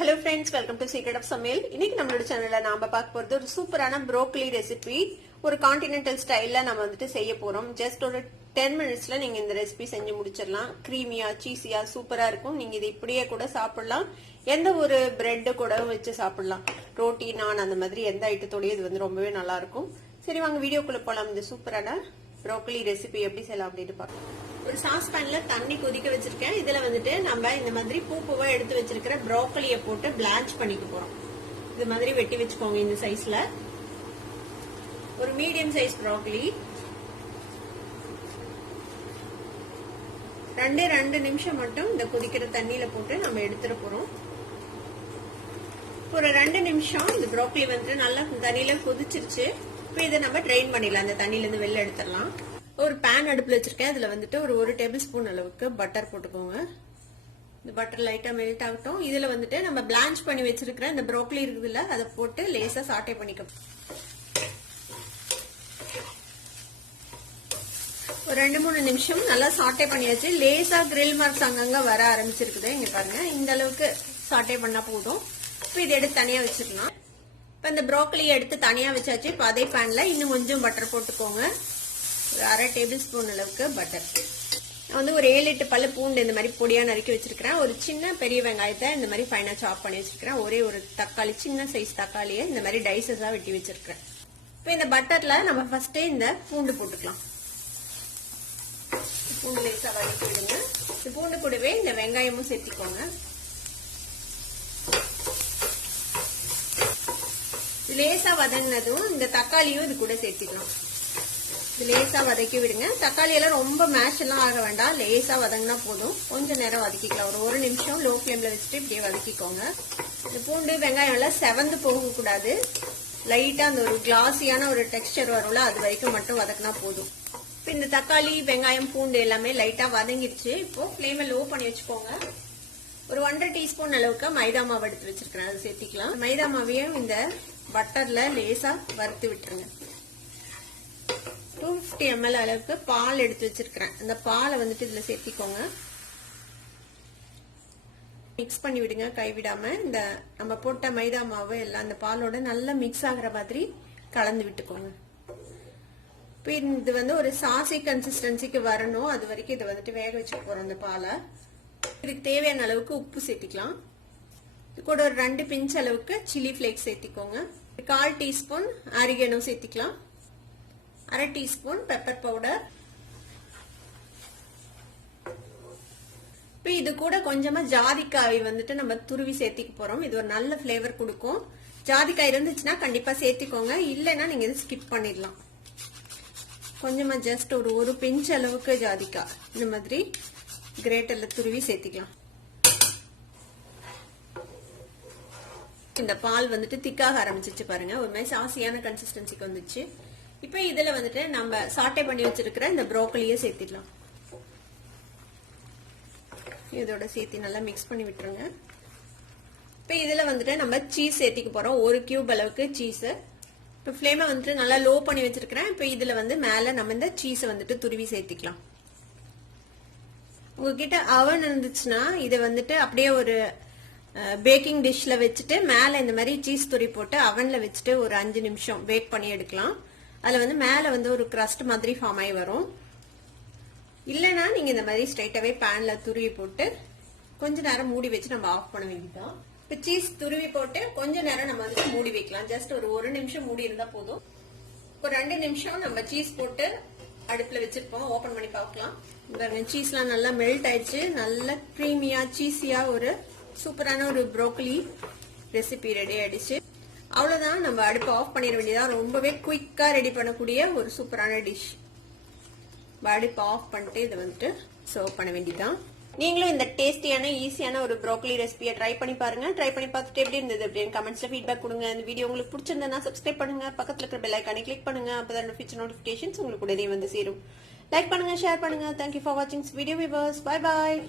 Hello friends, welcome to Secret of Samayal. இன்னைக்கு நம்மளோட சேனல்ல நாம பார்க்க போறது ஒரு சூப்பரான broccoli ரெசிபி. ஒரு கான்டினென்டல் ஸ்டைல்ல நாம வந்துட்டு செய்ய போறோம். ஜஸ்ட் ஒரு 10 மினிட்ஸ்ல நீங்க இந்த ரெசிபி செஞ்சு முடிச்சிடலாம். கிரீமியா, சீஸியா சூப்பரா இருக்கும். நீங்க இதை இப்படியே கூட சாப்பிடலாம். எந்த ஒரு பிரெட் கூட வச்சு சாப்பிடலாம். ரோட்டி, நான் அந்த மாதிரி எந்த ஐட்டத்தோடய இது வந்து ரொம்பவே நல்லா இருக்கும். சரி வாங்க வீடியோக்குள்ள போலாம். இந்த சூப்பரான broccoli ரெசிபி எப்படி செய்யலாம் அப்படின்னு பார்க்கலாம். ஒரு சாஸ் பேன்ல தண்ணி கொதிக்க வச்சிருக்கேன். இதுல வந்துட்டு நம்ம இந்த மாதிரி பூவா எடுத்து வச்சிருக்கிற ப்ரோக்கலியை போட்டு பிளான்ச் பண்ணிக்க போறோம். இது மாதிரி வெட்டி வச்சுக்கோங்க. இந்த சைஸ்ல ஒரு மீடியம் சைஸ் ப்ரோக்கலி. 2 நிமிஷம் மட்டும் இந்த கொதிக்கிற தண்ணியில போட்டு நம்ம எடுத்துட போறோம். ஒரு 2 நிமிஷம் இந்த ப்ரோக்கலி வந்து நல்லா தண்ணியில கொதிச்சிருச்சு. இப்போ இதை நம்ம ட்ரெயின் பண்ணிடலாம். அந்த தண்ணியில இருந்து வெளில எடுத்துடலாம். ஒரு பேன் அடுப்புல வச்சிருக்கேன். அதுல வந்துட்டு ஒரு 1 டேபிள் ஸ்பூன் அளவுக்கு பட்டர் போட்டுக்கோங்க. இந்த பட்டர் லைட்டா மெல்ட் ஆகட்டும். இதுல வந்துட்டு நம்ம பிளான்ச் பண்ணி வச்சிருக்கிற இந்த ப்ரோக்கலி இருக்குதுல்ல, அதை போட்டு லேசா சாட்டே பண்ணிக்க. ஒரு 2-3 நிமிஷம் நல்லா சாட்டே பண்ணியாச்சு. லேசா கிரில் மார்க்ஸ் அங்கங்க வர ஆரம்பிச்சிருக்குது. இங்க பாருங்க, இந்த அளவுக்கு சாட்டே பண்ணா போதும். இப்ப இதை எடுத்து தனியா வச்சிடலாம். இப்ப இந்த ப்ரோக்கலியை எடுத்து தனியா வச்சாச்சு. இப்ப அதே பேன்ல இன்னும் கொஞ்சம் பட்டர் போட்டுக்கோங்க. ஒரு 1/2 டேபிள் ஸ்பூன் அளவுக்கு பட்டர். நான் வந்து ஒரு 7-8 பல்லு பூண்டு இந்த மாதிரி பொடியா நறுக்கி வச்சிருக்கிறேன். ஒரு சின்ன பெரிய வெங்காயத்தை இந்த மாதிரி ஃபைனா சாப் பண்ணி வச்சிருக்கிறேன். ஒரே ஒரு தக்காளி, சின்ன சைஸ் தக்காளியை இந்த மாதிரி டைசஸா வெட்டி வச்சிருக்கிறேன். இப்போ இந்த பட்டர்ல நம்ம ஃபர்ஸ்ட் இந்த பூண்டு போட்டுக்கலாம். பூண்டு லேசா வதக்கி விடுங்க. இந்த பூண்டு கூடவே இந்த வெங்காயமும் சேர்த்திக்கோங்க. லேசா வதங்கினதும் இந்த தக்காளியும் இது கூட சேர்த்திக்கலாம். லேசா வதக்கி விடுங்க. தக்காளி எல்லாம் ரொம்ப மேஷ் எல்லாம் ஆக வேண்டாம். லேசா வதங்கினா போதும். கொஞ்ச நேரம் வதக்கிக்கலாம். ஒரு 1 நிமிஷம் லோ ஃபிளேம்ல வச்சுட்டு இப்படியே வதக்கிக்கோங்க. இந்த பூண்டு வெங்காயம் எல்லாம் செவந்து போக கூடாது. லைட்டா அந்த ஒரு கிளாஸியான ஒரு டெக்ஸ்டர் வரும்ல, அது வரைக்கும் மட்டும் வதக்கினா போதும். இப்போ இந்த தக்காளி, வெங்காயம், பூண்டு எல்லாமே லைட்டா வதங்கிடுச்சு. இப்போ ஃபிளேமை லோ பண்ணி வச்சுக்கோங்க. ஒரு 1/2 டீஸ்பூன் அளவுக்கு மைதா மாவு எடுத்து வச்சிருக்கிறேன். அதை சேர்த்திக்கலாம். மைதா மாவையும் இந்த பட்டர்ல லேசா வறுத்து விட்டுருங்க. 250 ml அளவுக்கு பால் எடுத்து வச்சிருக்கிறேன். அந்த பாலை வந்துட்டு இதுல சேர்த்திக்கோங்க. மிக்ஸ் பண்ணி விடுங்க கைவிடாம. இந்த நம்ம போட்ட மைதா மாவு எல்லாம் அந்த பாலோட நல்லா மிக்ஸ் ஆகுற மாதிரி கலந்து விட்டுக்கோங்க. இப்போ இது வந்து ஒரு சாசி கன்சிஸ்டன்சிக்கு வரணும். அது வரைக்கும் இதை வந்துட்டு வேக வச்சு போறோம் அந்த பாலை. இதுக்கு தேவையான அளவுக்கு உப்பு சேர்த்திக்கலாம். இது கூட ஒரு 2 பிஞ்ச் அளவுக்கு சில்லி பிளேக்ஸ் சேர்த்திக்கோங்க. 1/4 டீஸ்பூன் ஆரிகேனோ சேர்த்திக்கலாம். 1/2 டீஸ்பூன் பெப்பர் பவுடர். இப்போ இது கூட கொஞ்சமா ஜாதிக்காய் வந்துட்டு நம்ம துருவி சேர்த்திக்க போறோம். இது ஒரு நல்ல ஃபிளேவர் கொடுக்கும். ஜாதிக்காய் இருந்துச்சுன்னா கண்டிப்பா சேர்த்திக்கோங்க. இல்லைன்னா நீங்க இதை ஸ்கிப் பண்ணிடலாம். கொஞ்சமா ஜஸ்ட் ஒரு பிஞ்ச் அளவுக்கு ஜாதிக்காய் இந்த மாதிரி கிரேட்டர்ல துருவி சேர்த்திக்கலாம். இந்த பால் வந்துட்டு திக்காக ஆரம்பிச்சிச்சு பாருங்க. ஒரு மாதிரி சாசியான கன்சிஸ்டன்சிக்கு வந்துச்சு. இப்ப இதுல வந்துட்டு நம்ம சாட்டே பண்ணி வச்சிருக்கிற இந்த ப்ரோக்கலியை சேர்த்திடலாம். இதோட சேர்த்து நல்லா மிக்ஸ் பண்ணி விட்டுருங்க. இப்ப இதுல வந்துட்டு நம்ம சீஸ் சேர்த்திக்க போறோம். 1 கியூப் அளவுக்கு சீஸ். இப்ப ஃபிளேமை வந்துட்டு நல்லா லோ பண்ணி வச்சிருக்கிறேன். இப்ப இதுல வந்து மேல நம்ம இந்த சீஸை வந்துட்டு துருவி சேர்த்திக்கலாம். உங்ககிட்ட அவன் இருந்துச்சுன்னா இதை வந்துட்டு அப்படியே ஒரு பேக்கிங் டிஷ்ல வச்சுட்டு மேல இந்த மாதிரி சீஸ் துரி போட்டு அவன்ல வச்சுட்டு ஒரு 5 நிமிஷம் பேக் பண்ணி எடுக்கலாம். அதுல வந்து மேல வந்து ஒரு கிரஸ்ட் மாதிரி ஃபார்ம் ஆகி வரும். இல்லைன்னா நீங்க இந்த மாதிரி ஸ்ட்ரைட்டாவே பேன்ல துருவி போட்டு கொஞ்ச நேரம் மூடி வச்சு நம்ம ஆஃப் பண்ண வேண்டியதான். இப்ப சீஸ் துருவி போட்டு கொஞ்ச நேரம் நம்ம வந்து மூடி வைக்கலாம். ஜஸ்ட் ஒரு 1 நிமிஷம் மூடி இருந்தா போதும். ஒரு 2 நிமிஷம் நம்ம சீஸ் போட்டு அடுப்புல வச்சிருப்போம். ஓபன் பண்ணி பார்க்கலாம். சீஸ்லாம் நல்லா மெல்ட் ஆயிடுச்சு. நல்ல கிரீமியா சீஸியா ஒரு சூப்பரான ஒரு ப்ரோக்கலி ரெசிபி ரெடி ஆயிடுச்சு. அவ்வளவுதான், நம்ம அடுப்பை ஆஃப் பண்ணிட வேண்டியதான். ரொம்பவே குயிக்கா ரெடி பண்ணக்கூடிய ஒரு சூப்பரான டிஷ். அடுப்பை ஆஃப் பண்ணிட்டு இதை வந்துட்டு சர்வ் பண்ண வேண்டியதான். நீங்களும் இந்த டேஸ்டியான ஈஸியான ஒரு ப்ரோக்கலி ரெசிபியை ட்ரை பண்ணி பாருங்க. ட்ரை பண்ணி பார்த்துட்டு எப்படி இருந்தது அப்படின்னு கமெண்ட்ஸ்ல ஃபீட்பேக் கொடுங்க. இந்த வீடியோ உங்களுக்கு பிடிச்சிருந்தா சப்ஸ்கிரைப் பண்ணுங்க. பக்கத்துல இருக்கிற பெல் ஐகானை கிளிக் பண்ணுங்க. அப்பதான் ஃபியூச்சர் நோட்டிபிகேஷன்ஸ் உங்களுக்கு உடனே வந்து சேரும். லைக் பண்ணுங்க, ஷேர் பண்ணுங்க. தேங்க்யூ ஃபார் வாட்சிங் வீடியோ வியூவர்ஸ். Bye bye.